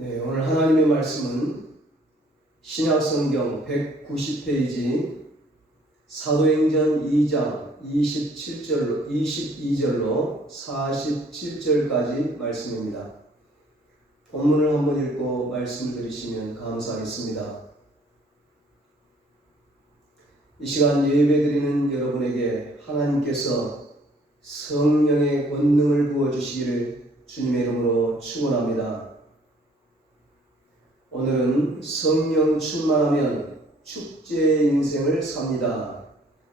네, 오늘 하나님의 말씀은 신약성경 190페이지 사도행전 2장 22절로 47절까지 말씀입니다. 본문을 한번 읽고 말씀을 들으시면 감사하겠습니다. 이 시간 예배드리는 여러분에게 하나님께서 성령의 권능을 부어주시기를 주님의 이름으로 축원합니다. 오늘은 성령 충만하면 축제의 인생을 삽니다.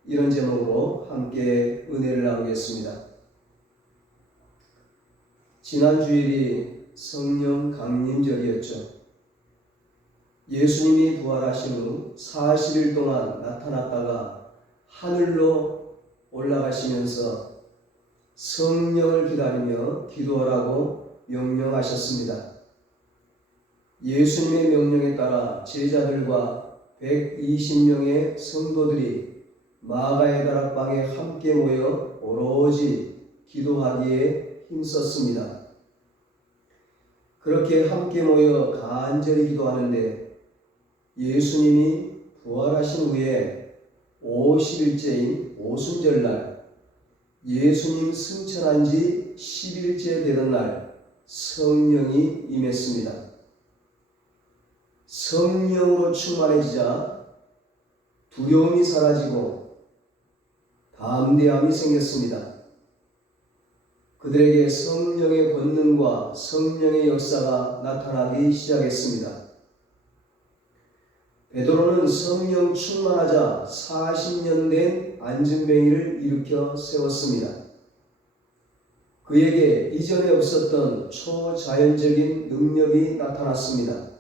이런 제목으로 함께 은혜를 나누겠습니다. 지난 주일이 성령 강림절이었죠. 예수님이 부활하신 후 40일 동안 나타났다가 하늘로 올라가시면서 성령을 기다리며 기도하라고 명령하셨습니다. 예수님의 명령에 따라 제자들과 120명의 성도들이 마가의 다락방에 함께 모여 오로지 기도하기에 힘썼습니다. 그렇게 함께 모여 간절히 기도하는데 예수님이 부활하신 후에 50일째인 오순절날, 예수님 승천한 지 10일째 되던 날 성령이 임했습니다. 성령으로 충만해지자 두려움이 사라지고 담대함이 생겼습니다. 그들에게 성령의 권능과 성령의 역사가 나타나기 시작했습니다. 베드로는 성령 충만하자 40년 된 안진뱅이를 일으켜 세웠습니다. 그에게 이전에 없었던 초자연적인 능력이 나타났습니다.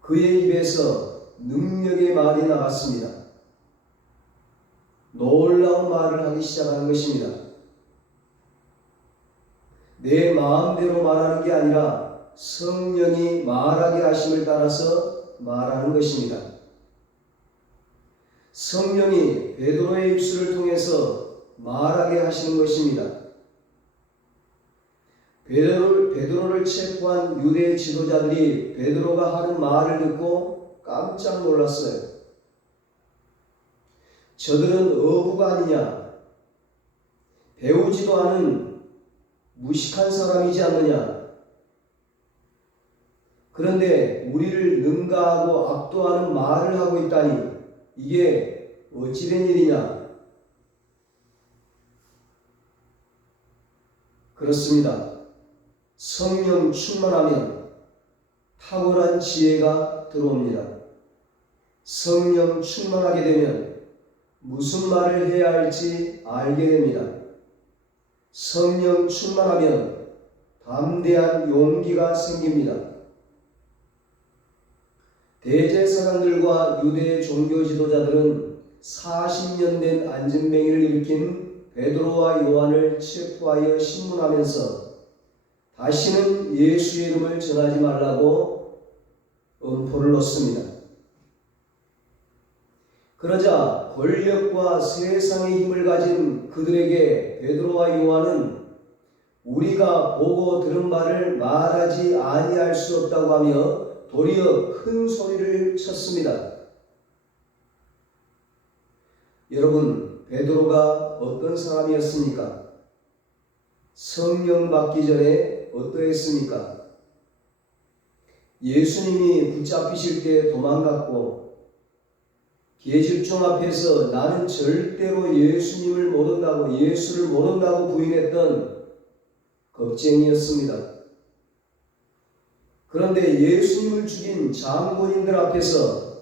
그의 입에서 능력의 말이 나갔습니다. 놀라운 말을 하기 시작하는 것입니다. 내 마음대로 말하는 게 아니라 성령이 말하게 하심을 따라서 말하는 것입니다. 성령이 베드로의 입술을 통해서 말하게 하시는 것입니다. 베드로를 체포한 유대 지도자들이 베드로가 하는 말을 듣고 깜짝 놀랐어요. 저들은 어부가 아니냐? 배우지도 않은 무식한 사람이지 않느냐? 그런데 우리를 능가하고 압도하는 말을 하고 있다니 이게 어찌된 일이냐? 그렇습니다. 성령 충만하면 탁월한 지혜가 들어옵니다. 성령 충만하게 되면 무슨 말을 해야 할지 알게 됩니다. 성령 충만하면 담대한 용기가 생깁니다. 대제사장들과 유대 종교 지도자들은 40년 된 안진뱅이를 일으킨 베드로와 요한을 체포하여 신문하면서 다시는 예수의 이름을 전하지 말라고 엄포를 놓습니다. 그러자 권력과 세상의 힘을 가진 그들에게 베드로와 요한은 우리가 보고 들은 바를 말하지 아니할 수 없다고 하며 도리어 큰 소리를 쳤습니다. 여러분, 베드로가 어떤 사람이었습니까? 성령 받기 전에 어떠했습니까? 예수님이 붙잡히실 때 도망갔고 계집종 앞에서 나는 절대로 예수님을 모른다고, 예수를 모른다고 부인했던 겁쟁이였습니다. 그런데 예수님을 죽인 장본인들 앞에서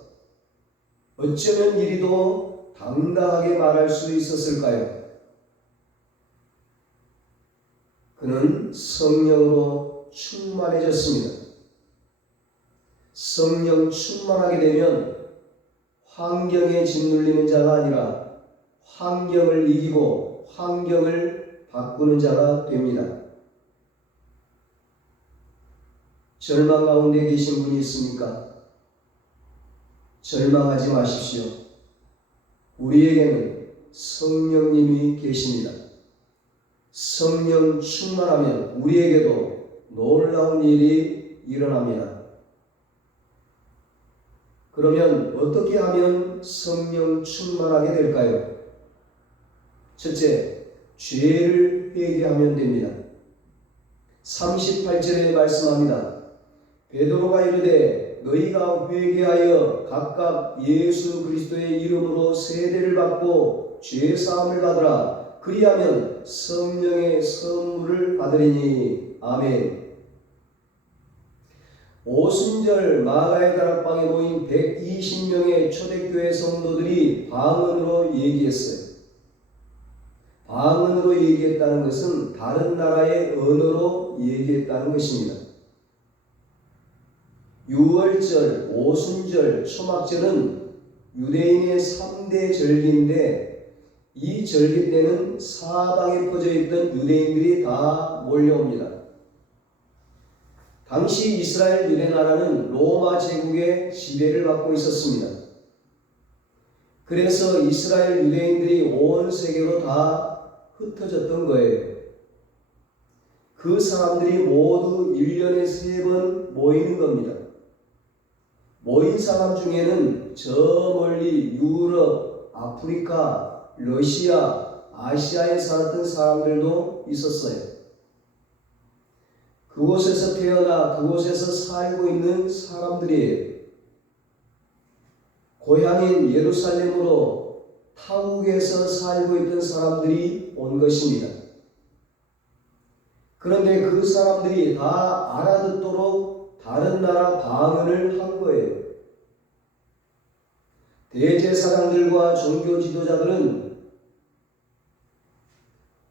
어쩌면 이리도 당당하게 말할 수 있었을까요? 그는 성령으로 충만해졌습니다. 성령 충만하게 되면 환경에 짓눌리는 자가 아니라 환경을 이기고 환경을 바꾸는 자가 됩니다. 절망 가운데 계신 분이 있습니까? 절망하지 마십시오. 우리에게는 성령님이 계십니다. 성령 충만하면 우리에게도 놀라운 일이 일어납니다. 그러면 어떻게 하면 성령 충만하게 될까요? 첫째, 죄를 회개하면 됩니다. 38절에 말씀합니다. 베드로가 이르되 너희가 회개하여 각각 예수 그리스도의 이름으로 세례를 받고 죄 사함을 받으라. 그리하면 성령의 선물을 받으리니. 아멘. 오순절 마가의 다락방에 모인 120명의 초대교회 성도들이 방언으로 얘기했어요. 방언으로 얘기했다는 것은 다른 나라의 언어로 얘기했다는 것입니다. 유월절, 오순절, 초막절은 유대인의 3대 절기인데 이 절기 때는 사방에 퍼져 있던 유대인들이 다 몰려옵니다. 당시 이스라엘 유대 나라는 로마 제국의 지배를 받고 있었습니다. 그래서 이스라엘 유대인들이 온 세계로 다 흩어졌던 거예요. 그 사람들이 모두 1년에 3번 모이는 겁니다. 모인 사람 중에는 저 멀리 유럽, 아프리카, 러시아, 아시아에 살았던 사람들도 있었어요. 그곳에서 태어나 그곳에서 살고 있는 사람들이에요. 고향인 예루살렘으로 타국에서 살고 있던 사람들이 온 것입니다. 그런데 그 사람들이 다 알아듣도록 다른 나라 방언을 한 거예요. 대제사장들과 종교 지도자들은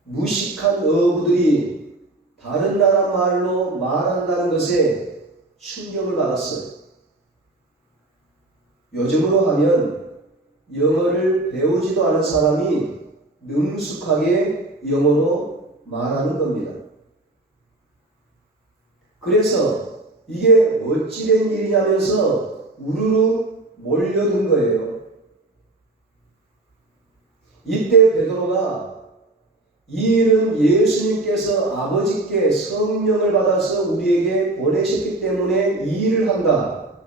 무식한 어부들이 다른 나라 말로 말한다는 것에 충격을 받았어요. 요즘으로 하면 영어를 배우지도 않은 사람이 능숙하게 영어로 말하는 겁니다. 그래서 이게 어찌된 일이냐면서 우르르 몰려든 거예요. 이때 베드로가 이 일은 예수님께서 아버지께 성령을 받아서 우리에게 보내셨기 때문에 이 일을 한다.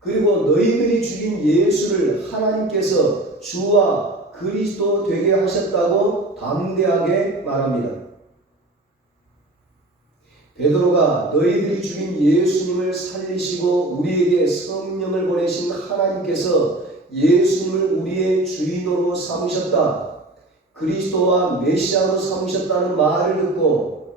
그리고 너희들이 죽인 예수를 하나님께서 주와 그리스도 되게 하셨다고 담대하게 말합니다. 베드로가 너희들이 죽인 예수님을 살리시고 우리에게 성령을 보내신 하나님께서 예수님을 우리의 주인으로 삼으셨다. 그리스도와 메시아로 삼으셨다는 말을 듣고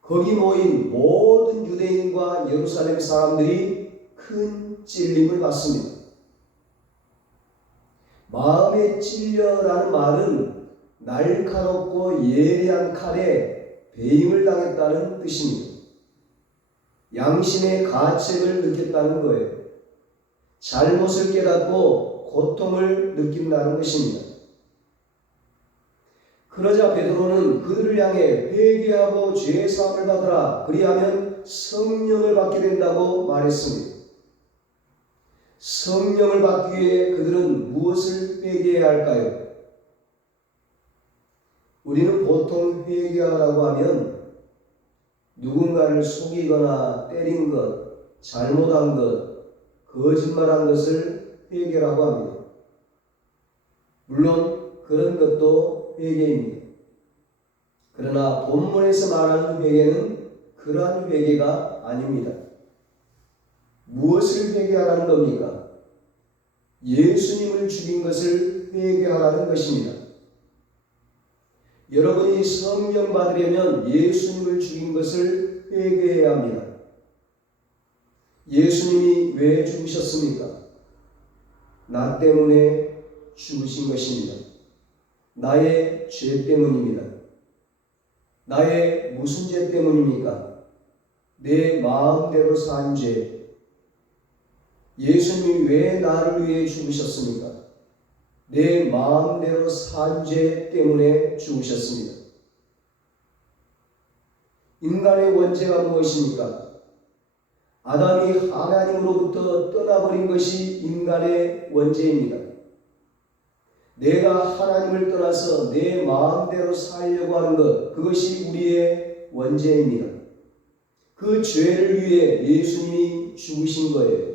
거기 모인 모든 유대인과 예루살렘 사람들이 큰 찔림을 받습니다. 마음에 찔려라는 말은 날카롭고 예리한 칼에 배임을 당했다는 뜻입니다. 양심의 가책을 느꼈다는 거예요. 잘못을 깨닫고 고통을 느낀다는 것입니다. 그러자 베드로는 그들을 향해 회개하고 죄 사함을 받으라. 그리하면 성령을 받게 된다고 말했습니다. 성령을 받기 위해 그들은 무엇을 회개해야 할까요? 우리는 보통 회개하라고 하면 누군가를 속이거나 때린 것, 잘못한 것, 거짓말한 것을 회개라고 합니다. 물론 그런 것도 회개입니다. 그러나 본문에서 말하는 회개는 그러한 회개가 아닙니다. 무엇을 회개하라는 겁니까? 예수님을 죽인 것을 회개하라는 것입니다. 여러분이 성령 받으려면 예수님을 죽인 것을 회개해야 합니다. 예수님이 왜 죽으셨습니까? 나 때문에 죽으신 것입니다. 나의 죄 때문입니다. 나의 무슨 죄 때문입니까? 내 마음대로 산 죄. 예수님이 왜 나를 위해 죽으셨습니까? 내 마음대로 산 죄 때문에 죽으셨습니다. 인간의 원죄가 무엇입니까? 아담이 하나님으로부터 떠나버린 것이 인간의 원죄입니다. 내가 하나님을 떠나서 내 마음대로 살려고 하는 것, 그것이 우리의 원죄입니다. 그 죄를 위해 예수님이 죽으신 거예요.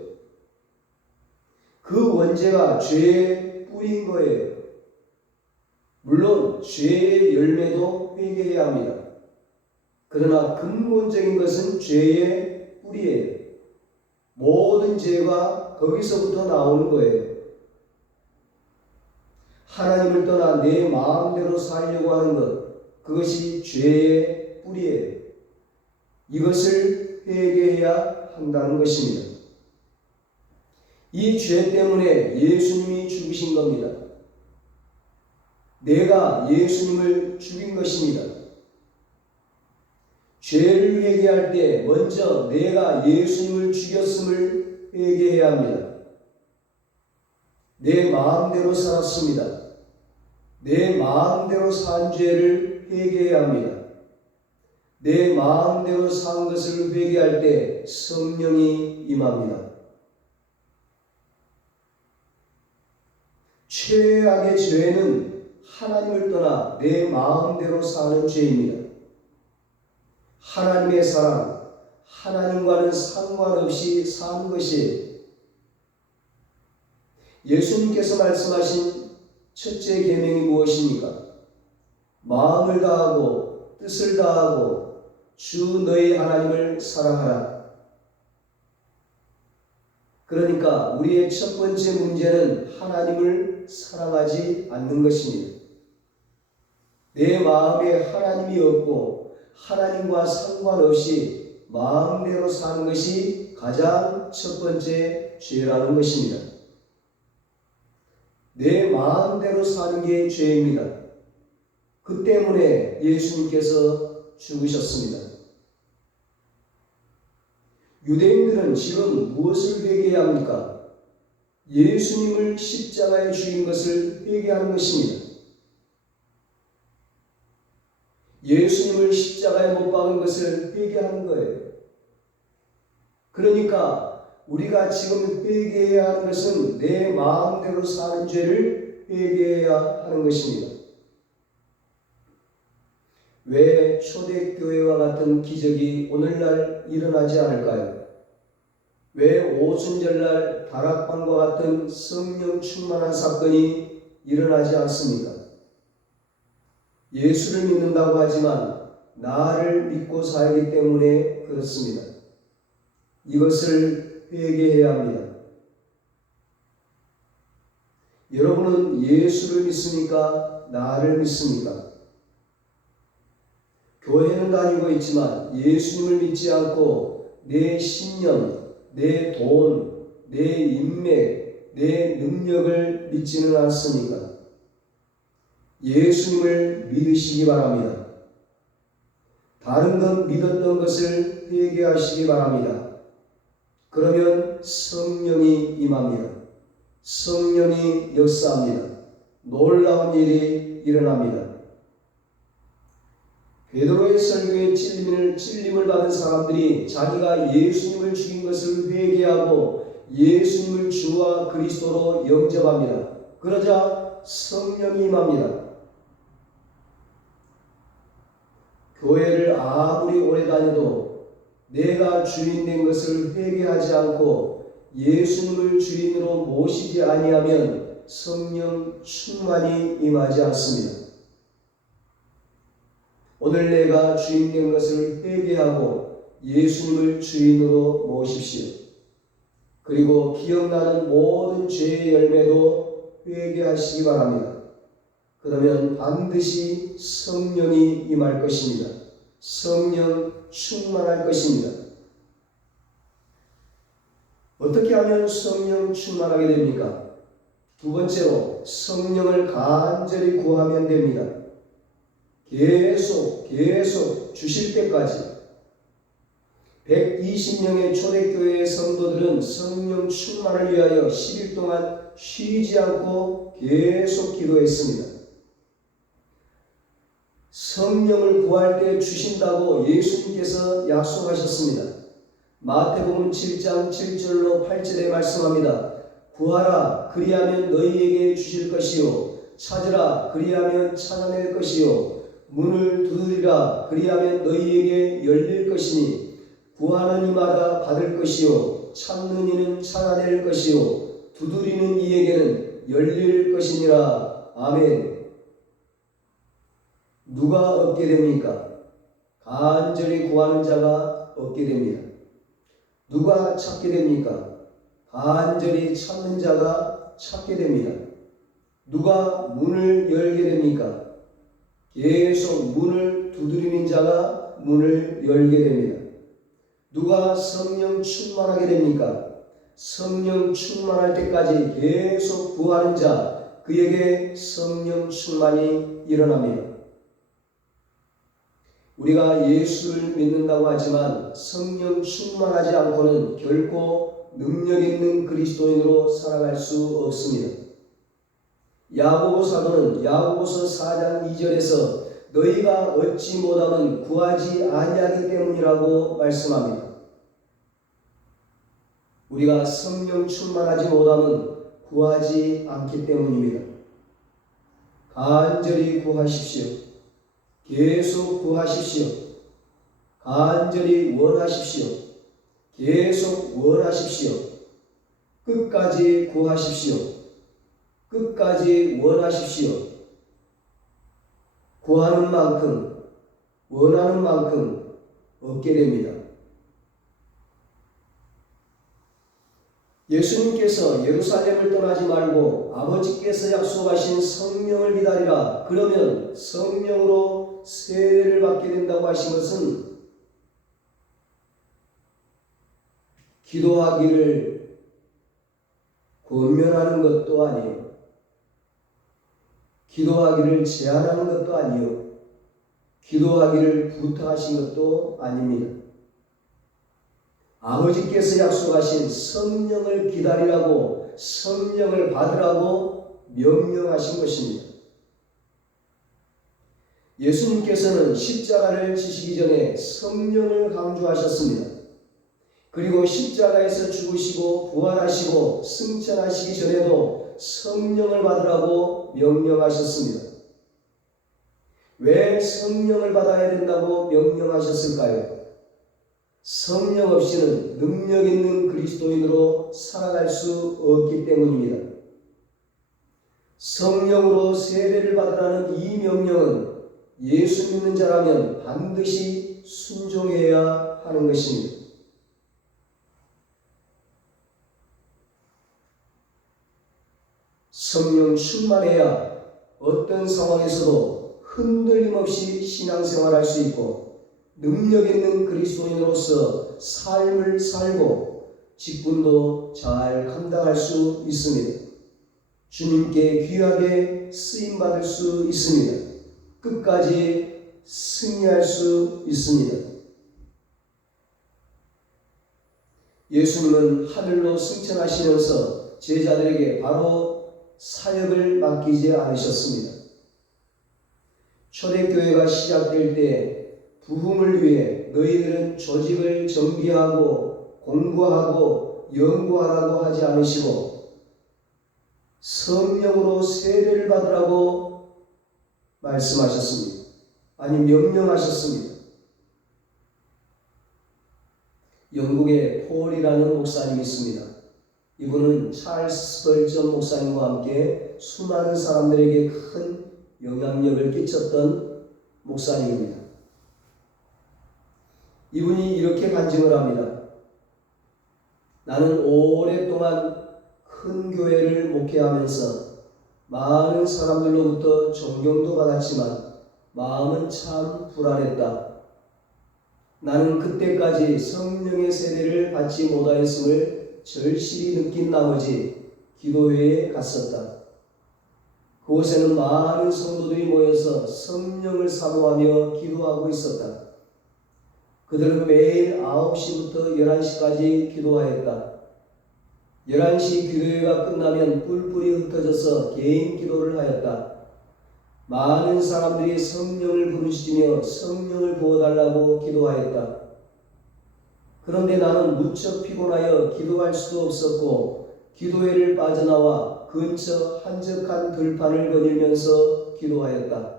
그 원죄가 죄의 뿌리인 거예요. 물론 죄의 열매도 회개해야 합니다. 그러나 근본적인 것은 죄의 뿌리예요. 모든 죄가 거기서부터 나오는 거예요. 하나님을 떠나 내 마음대로 살려고 하는 것, 그것이 죄의 뿌리예요. 이것을 회개해야 한다는 것입니다. 이 죄 때문에 예수님이 죽으신 겁니다. 내가 예수님을 죽인 것입니다. 죄를 회개할 때 먼저 내가 예수님을 죽였음을 회개해야 합니다. 내 마음대로 살았습니다. 내 마음대로 산 죄를 회개해야 합니다. 내 마음대로 산 것을 회개할 때 성령이 임합니다. 최악의 죄는 하나님을 떠나 내 마음대로 사는 죄입니다. 하나님의 사랑, 하나님과는 상관없이 사는 것이에요. 예수님께서 말씀하신 첫째 계명이 무엇입니까? 마음을 다하고 뜻을 다하고 주 너희 하나님을 사랑하라. 그러니까 우리의 첫 번째 문제는 하나님을 사랑하지 않는 것입니다. 내 마음에 하나님이 없고 하나님과 상관없이 마음대로 사는 것이 가장 첫 번째 죄라는 것입니다. 내 마음대로 사는 게 죄입니다. 그 때문에 예수님께서 죽으셨습니다. 유대인들은 지금 무엇을 회개해야 합니까? 예수님을 십자가에 죽인 것을 회개하는 것입니다. 예수님을 십자가에 못 박은 것을 회개하는 거예요. 그러니까 우리가 지금 회개해야 하는 것은 내 마음대로 사는 죄를 회개해야 하는 것입니다. 왜 초대교회와 같은 기적이 오늘날 일어나지 않을까요? 왜 오순절날 다락방과 같은 성령 충만한 사건이 일어나지 않습니까? 예수를 믿는다고 하지만 나를 믿고 살기 때문에 그렇습니다. 이것을 회개해야 합니다. 여러분은 예수를 믿습니까? 나를 믿습니까? 교회는 다니고 있지만 예수님을 믿지 않고 내 신념, 내 돈, 내 인맥, 내 능력을 믿지는 않습니까? 예수님을 믿으시기 바랍니다. 다른 것 믿었던 것을 회개하시기 바랍니다. 그러면 성령이 임합니다. 성령이 역사합니다. 놀라운 일이 일어납니다. 베드로의 설교에 찔림을 받은 사람들이 자기가 예수님을 죽인 것을 회개하고 예수님을 주와 그리스도로 영접합니다. 그러자 성령이 임합니다. 교회를 아무리 오래 다녀도 내가 주인 된 것을 회개하지 않고 예수님을 주인으로 모시지 아니하면 성령 충만히 임하지 않습니다. 오늘 내가 주인 된 것을 회개하고 예수님을 주인으로 모십시오. 그리고 기억나는 모든 죄의 열매도 회개하시기 바랍니다. 그러면 반드시 성령이 임할 것입니다. 성령 충만할 것입니다. 어떻게 하면 성령 충만하게 됩니까? 두 번째로 성령을 간절히 구하면 됩니다. 계속 주실 때까지 120명의 초대교회의 성도들은 성령 충만을 위하여 10일 동안 쉬지 않고 계속 기도했습니다. 성령을 구할 때 주신다고 예수님께서 약속하셨습니다. 마태복음 7장 7절로 8절에 말씀합니다. 구하라 그리하면 너희에게 주실 것이요 찾으라 그리하면 찾아낼 것이요 문을 두드리라. 그리하면 너희에게 열릴 것이니 구하는 이마다 받을 것이요 찾는 이는 찾아낼 것이요 두드리는 이에게는 열릴 것이니라. 아멘. 누가 얻게 됩니까? 간절히 구하는 자가 얻게 됩니다. 누가 찾게 됩니까? 간절히 찾는 자가 찾게 됩니다. 누가 문을 열게 됩니까? 계속 문을 두드리는 자가 문을 열게 됩니다. 누가 성령 충만하게 됩니까? 성령 충만할 때까지 계속 구하는 자, 그에게 성령 충만이 일어납니다. 우리가 예수를 믿는다고 하지만 성령 충만하지 않고는 결코 능력 있는 그리스도인으로 살아갈 수 없습니다. 야고보 사도는 야고보서 4장 2절에서 너희가 얻지 못하면 구하지 아니하기 때문이라고 말씀합니다. 우리가 성령 충만하지 못하면 구하지 않기 때문입니다. 간절히 구하십시오. 계속 구하십시오. 간절히 원하십시오. 계속 원하십시오. 끝까지 구하십시오. 끝까지 원하십시오. 구하는 만큼, 원하는 만큼 얻게 됩니다. 예수님께서 예루살렘을 떠나지 말고 아버지께서 약속하신 성령을 기다리라. 그러면 성령으로 세례를 받게 된다고 하신 것은 기도하기를 권면하는 것도 아니에요. 기도하기를 제안하는 것도 아니요. 기도하기를 부탁하신 것도 아닙니다. 아버지께서 약속하신 성령을 기다리라고, 성령을 받으라고 명령하신 것입니다. 예수님께서는 십자가를 지시기 전에 성령을 강조하셨습니다. 그리고 십자가에서 죽으시고 부활하시고 승천하시기 전에도 성령을 받으라고 명령하셨습니다. 왜 성령을 받아야 된다고 명령하셨을까요? 성령 없이는 능력 있는 그리스도인으로 살아갈 수 없기 때문입니다. 성령으로 세례를 받으라는 이 명령은 예수 믿는 자라면 반드시 순종해야 하는 것입니다. 성령 충만해야 어떤 상황에서도 흔들림 없이 신앙생활할 수 있고 능력 있는 그리스도인으로서 삶을 살고 직분도 잘 감당할 수 있습니다. 주님께 귀하게 쓰임받을 수 있습니다. 끝까지 승리할 수 있습니다. 예수님은 하늘로 승천하시면서 제자들에게 바로 사역을 맡기지 않으셨습니다. 초대교회가 시작될 때 부흥을 위해 너희들은 조직을 정비하고 공부하고 연구하라고 하지 않으시고 성령으로 세례를 받으라고 말씀하셨습니다. 아니 명령하셨습니다. 영국에 폴이라는 목사님이 있습니다. 이분은 찰스 스펄전 목사님과 함께 수많은 사람들에게 큰 영향력을 끼쳤던 목사님입니다. 이분이 이렇게 간증을 합니다. 나는 오랫동안 큰 교회를 목회하면서 많은 사람들로부터 존경도 받았지만 마음은 참 불안했다. 나는 그때까지 성령의 세례를 받지 못하였음을 절실히 느낀 나머지 기도회에 갔었다. 그곳에는 많은 성도들이 모여서 성령을 사모하며 기도하고 있었다. 그들은 매일 9시부터 11시까지 기도하였다. 11시 기도회가 끝나면 뿔뿔이 흩어져서 개인 기도를 하였다. 많은 사람들이 성령을 부르짖으며 성령을 부어달라고 기도하였다. 그런데 나는 무척 피곤하여 기도할 수도 없었고 기도회를 빠져나와 근처 한적한 들판을 거닐면서 기도하였다.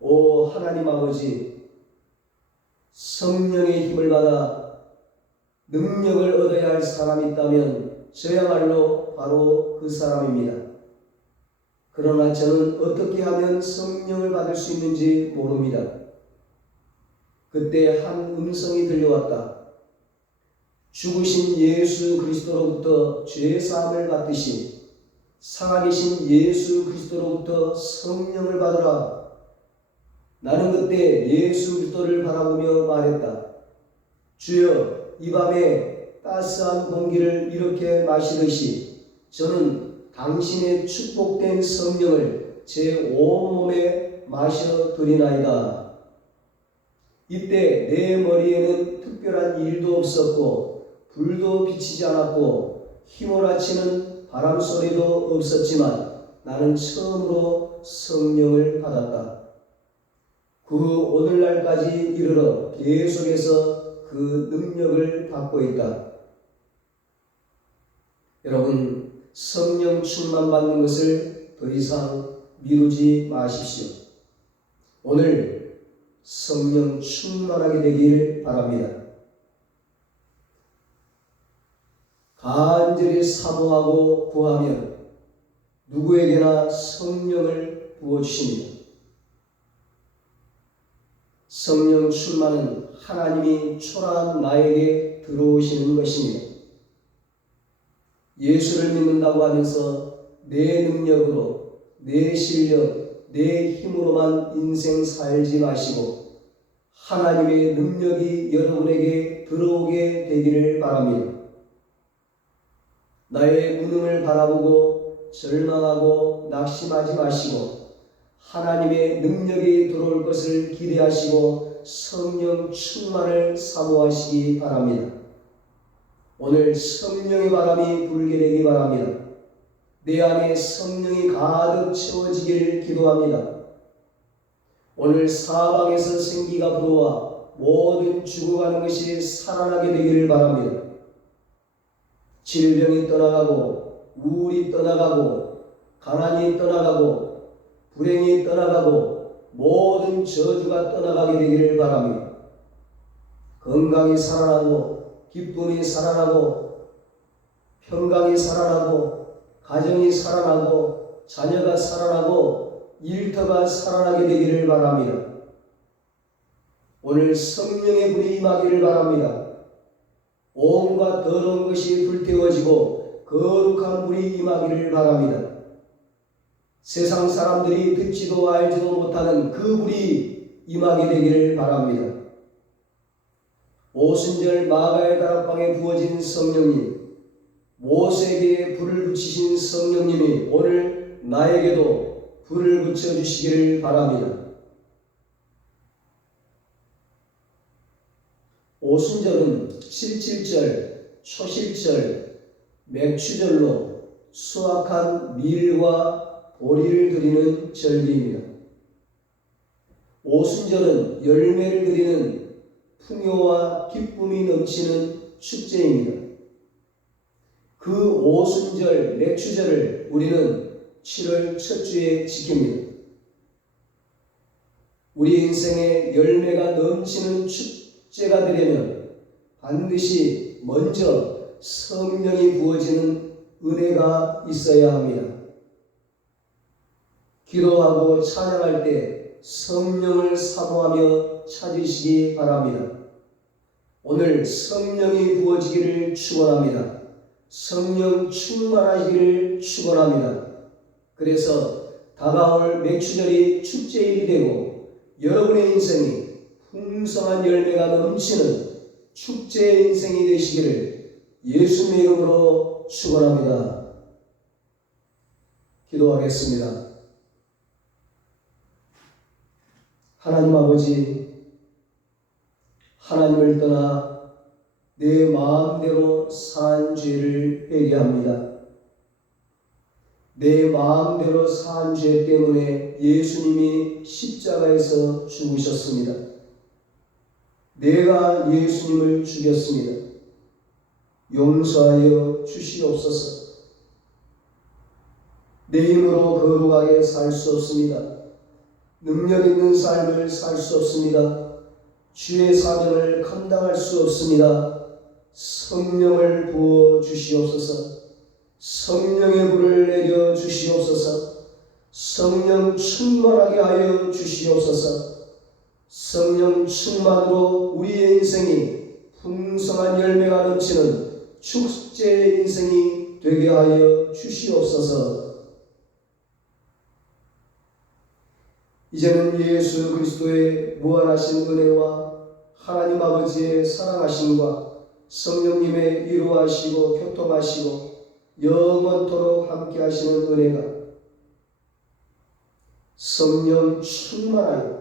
오 하나님 아버지, 성령의 힘을 받아 능력을 얻어야 할 사람이 있다면 저야말로 바로 그 사람입니다. 그러나 저는 어떻게 하면 성령을 받을 수 있는지 모릅니다. 그때 한 음성이 들려왔다. 죽으신 예수 그리스도로부터 죄사함을 받듯이 살아계신 예수 그리스도로부터 성령을 받으라. 나는 그때 예수 그리스도를 바라보며 말했다. 주여, 이 밤에 따스한 공기를 이렇게 마시듯이 저는 당신의 축복된 성령을 제 온몸에 마셔드리나이다. 이때 내 머리에는 특별한 일도 없었고 불도 비치지 않았고 휘몰아치는 바람소리도 없었지만 나는 처음으로 성령을 받았다. 그 오늘날까지 이르러 계속해서 그 능력을 받고 있다. 여러분, 성령 충만 받는 것을 더 이상 미루지 마십시오. 오늘 성령 충만하게 되길 바랍니다. 간절히 사모하고 구하면 누구에게나 성령을 부어주십니다. 성령 충만은 하나님이 초라한 나에게 들어오시는 것입니다. 예수를 믿는다고 하면서 내 능력으로, 내 실력, 내 힘으로만 인생 살지 마시고 하나님의 능력이 여러분에게 들어오게 되기를 바랍니다. 나의 무능을 바라보고 절망하고 낙심하지 마시고 하나님의 능력이 들어올 것을 기대하시고 성령 충만을 사모하시기 바랍니다. 오늘 성령의 바람이 불게 되기 바랍니다. 내 안에 성령이 가득 채워지길 기도합니다. 오늘 사방에서 생기가 불어와 모든 죽어가는 것이 살아나게 되기를 바랍니다. 질병이 떠나가고 우울이 떠나가고 가난이 떠나가고 불행이 떠나가고 모든 저주가 떠나가게 되기를 바랍니다. 건강이 살아나고 기쁨이 살아나고 평강이 살아나고 가정이 살아나고 자녀가 살아나고 일터가 살아나게 되기를 바랍니다. 오늘 성령의 불이 임하기를 바랍니다. 온갖 더러운 것이 불태워지고 거룩한 불이 임하기를 바랍니다. 세상 사람들이 듣지도 알지도 못하는 그 불이 임하게 되기를 바랍니다. 오순절 마가의 다락방에 부어진 성령님, 모세에게 불을 붙이신 성령님이 오늘 나에게도 불을 붙여주시기를 바랍니다. 오순절은 칠칠절, 초실절, 맥추절로 수확한 밀과 보리를 드리는 절기입니다. 오순절은 열매를 드리는 풍요와 기쁨이 넘치는 축제입니다. 그 오순절, 맥추절을 우리는 7월 첫 주에 지킵니다. 우리 인생에 열매가 넘치는 축제가 되려면 반드시 먼저 성령이 부어지는 은혜가 있어야 합니다. 기도하고 찬양할 때 성령을 사모하며 찾으시기 바랍니다. 오늘 성령이 부어지기를 축원합니다. 성령 충만하시기를 축원합니다. 그래서 다가올 맥추절이 축제일이 되고 여러분의 인생이 풍성한 열매가 넘치는 축제의 인생이 되시기를 예수님의 이름으로 축원합니다. 기도하겠습니다. 하나님 아버지, 하나님을 떠나 내 마음대로 산 죄를 회개합니다. 내 마음대로 산 죄 때문에 예수님이 십자가에서 죽으셨습니다. 내가 예수님을 죽였습니다. 용서하여 주시옵소서. 내 힘으로 거룩하게 살 수 없습니다. 능력 있는 삶을 살 수 없습니다. 주의 사명을 감당할 수 없습니다. 성령을 부어 주시옵소서. 성령의 불을 내려 주시옵소서. 성령 충만하게 하여 주시옵소서. 성령 충만으로 우리의 인생이 풍성한 열매가 넘치는 축제의 인생이 되게 하여 주시옵소서. 이제는 예수 그리스도의 무한하신 은혜와 하나님 아버지의 사랑하심과 성령님의 위로하시고 교통하시고 영원토록 함께 하시는 은혜가 성령 충만하여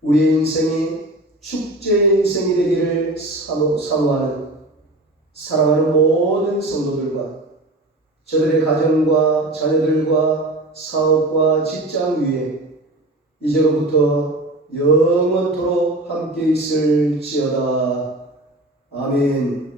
우리의 인생이 축제의 인생이 되기를 사모하는 사랑하는 모든 성도들과 저들의 가정과 자녀들과 사업과 직장 위에 이제로부터 영원토록 함께 있을지어다. 아멘.